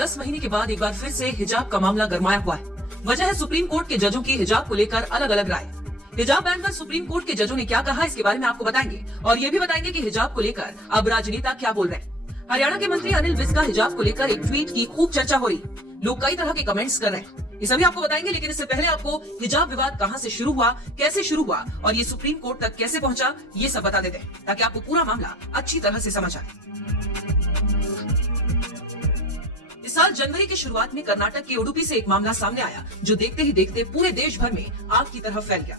10 महीने के बाद एक बार फिर से हिजाब का मामला गरमाया हुआ है। वजह है सुप्रीम कोर्ट के जजों की हिजाब को लेकर अलग अलग राय। हिजाब बैन पर सुप्रीम कोर्ट के जजों ने क्या कहा, इसके बारे में आपको बताएंगे और ये भी बताएंगे कि हिजाब को लेकर अब राजनेता क्या बोल रहे हैं। हरियाणा के मंत्री अनिल विज का हिजाब को लेकर एक ट्वीट की खूब चर्चा हो रही। लोग कई तरह के कमेंट्स कर रहे हैं, ये सभी आपको बताएंगे। लेकिन इससे पहले आपको हिजाब विवाद कहां से शुरू हुआ, कैसे शुरू हुआ और ये सुप्रीम कोर्ट तक कैसे पहुंचा, ये सब बता देते हैं ताकि आपको पूरा मामला अच्छी तरह से समझ आए। इस साल जनवरी की शुरुआत में कर्नाटक के उडुपी से एक मामला सामने आया जो देखते ही देखते पूरे देश भर में आग की तरह फैल गया।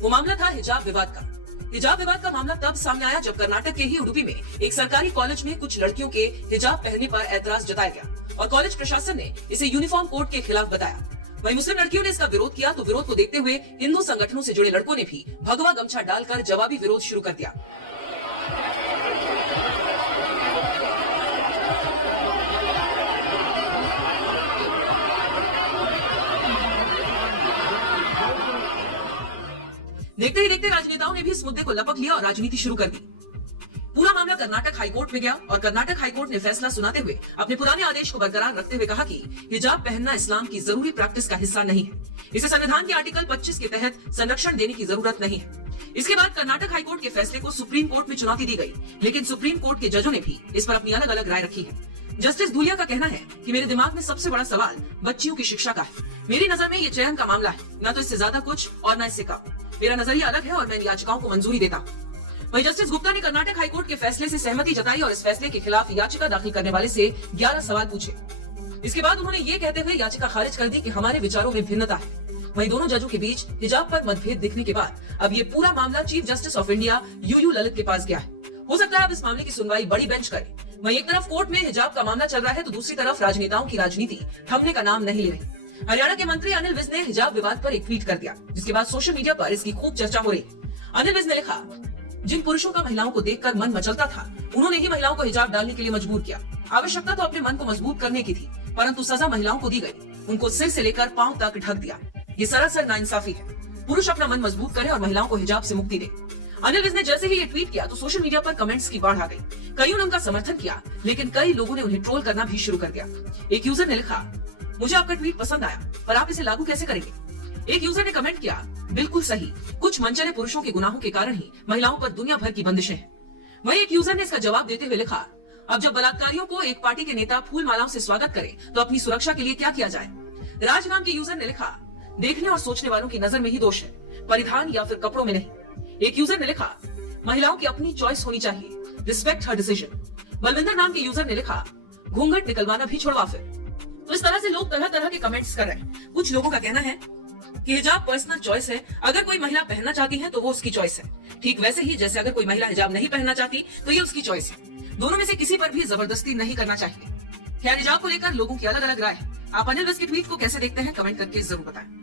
वो मामला था हिजाब विवाद का। हिजाब विवाद का मामला तब सामने आया जब कर्नाटक के ही उडुपी में एक सरकारी कॉलेज में कुछ लड़कियों के हिजाब पहनने पर ऐतराज जताया गया और कॉलेज प्रशासन ने इसे यूनिफॉर्म कोड के खिलाफ बताया। वहीं मुस्लिम लड़कियों ने इसका विरोध किया तो विरोध को देखते हुए हिंदू संगठनों से जुड़े लड़कों ने भी भगवा गमछा डालकर जवाबी विरोध शुरू कर दिया। देखते ही देखते राजनेताओं ने भी इस मुद्दे को लपक लिया और राजनीति शुरू कर दी। पूरा मामला कर्नाटक हाईकोर्ट में गया और कर्नाटक हाईकोर्ट ने फैसला सुनाते हुए अपने पुराने आदेश को बरकरार रखते हुए कहा कि हिजाब पहनना इस्लाम की जरूरी प्रैक्टिस का हिस्सा नहीं है। इसे संविधान के आर्टिकल 25 के तहत संरक्षण देने की जरूरत नहीं है। इसके बाद कर्नाटक हाईकोर्ट के फैसले को सुप्रीम कोर्ट में चुनौती दी गई, लेकिन सुप्रीम कोर्ट के जजों ने भी इस पर अपनी अलग अलग राय रखी है। जस्टिस धूलिया का कहना है कि मेरे दिमाग में सबसे बड़ा सवाल बच्चियों की शिक्षा का है। मेरी नजर में ये चयन का मामला है, न तो इससे ज्यादा कुछ और न इससे कम। मेरा नजरिया अलग है और मैं इन याचिकाओं को मंजूरी देता हूँ। वहीं जस्टिस गुप्ता ने कर्नाटक हाईकोर्ट के फैसले से सहमति जताई और इस फैसले के खिलाफ याचिका दाखिल करने वाले से 11 सवाल पूछे। इसके बाद उन्होंने ये कहते हुए याचिका खारिज कर दी कि हमारे विचारों में भिन्नता है। वहीं दोनों जजों के बीच हिजाब पर मतभेद दिखने के बाद अब ये पूरा मामला chief justice of India UU Lalit के पास गया है। हो सकता है अब इस मामले की सुनवाई बड़ी बेंच करे। वहीं एक तरफ कोर्ट में हिजाब का मामला चल रहा है तो दूसरी तरफ राजनेताओं की राजनीति थमने का नाम नहीं ले रही। हरियाणा के मंत्री अनिल विज ने हिजाब विवाद पर एक ट्वीट कर दिया, जिसके बाद सोशल मीडिया पर इसकी खूब चर्चा हो रही। अनिल विज ने लिखा, जिन पुरुषों का महिलाओं को देखकर मन मचलता था, उन्होंने ही महिलाओं को हिजाब डालने के लिए मजबूर किया। आवश्यकता तो अपने मन को मजबूत करने की थी, परंतु सजा महिलाओं को दी गई। उनको सिर से लेकर पांव तक ढक दिया। ये सरासर नाइंसाफी है। पुरुष अपना मन मजबूत करे और महिलाओं को हिजाब से मुक्ति दे। अनिल विज ने जैसे ही ये ट्वीट किया तो सोशल मीडिया पर कमेंट्स की बाढ़ आ गई। कईयों ने उनका समर्थन किया, लेकिन कई लोगों ने उन्हें ट्रोल करना भी शुरू कर दिया। एक यूजर ने लिखा, मुझे आपका ट्वीट पसंद आया, पर आप इसे लागू कैसे करेंगे? एक यूजर ने कमेंट किया, बिल्कुल सही, कुछ मनचले पुरुषों के गुनाहों के कारण ही महिलाओं पर दुनिया भर की बंदिशें हैं। वहीं एक यूजर ने इसका जवाब देते हुए लिखा, अब जब बलात्कारियों को एक पार्टी के नेता फूल मालाओं से स्वागत करे तो अपनी सुरक्षा के लिए क्या किया जाए? राज नाम के यूजर ने लिखा, देखने और सोचने वालों की नजर में ही दोष है, परिधान या फिर कपड़ों में नहीं। एक यूजर ने लिखा, महिलाओं की अपनी चॉइस होनी चाहिए, रिस्पेक्ट हर डिसीजन। बलविंदर नाम के यूजर ने लिखा, घूंघट निकलवाना भी छोड़वा फिर। तो इस तरह से लोग तरह तरह के कमेंट्स कर रहे हैं। कुछ लोगों का कहना है कि हिजाब पर्सनल चॉइस है, अगर कोई महिला पहनना चाहती है तो वो उसकी चॉइस है। ठीक वैसे ही जैसे अगर कोई महिला हिजाब नहीं पहनना चाहती तो ये उसकी चॉइस है। दोनों में से किसी पर भी जबरदस्ती नहीं करना चाहिए। खैर, हिजाब को लेकर लोगों की अलग अलग राय है। आप अनिल विज के ट्वीट को कैसे देखते हैं, कमेंट करके जरूर बताएं।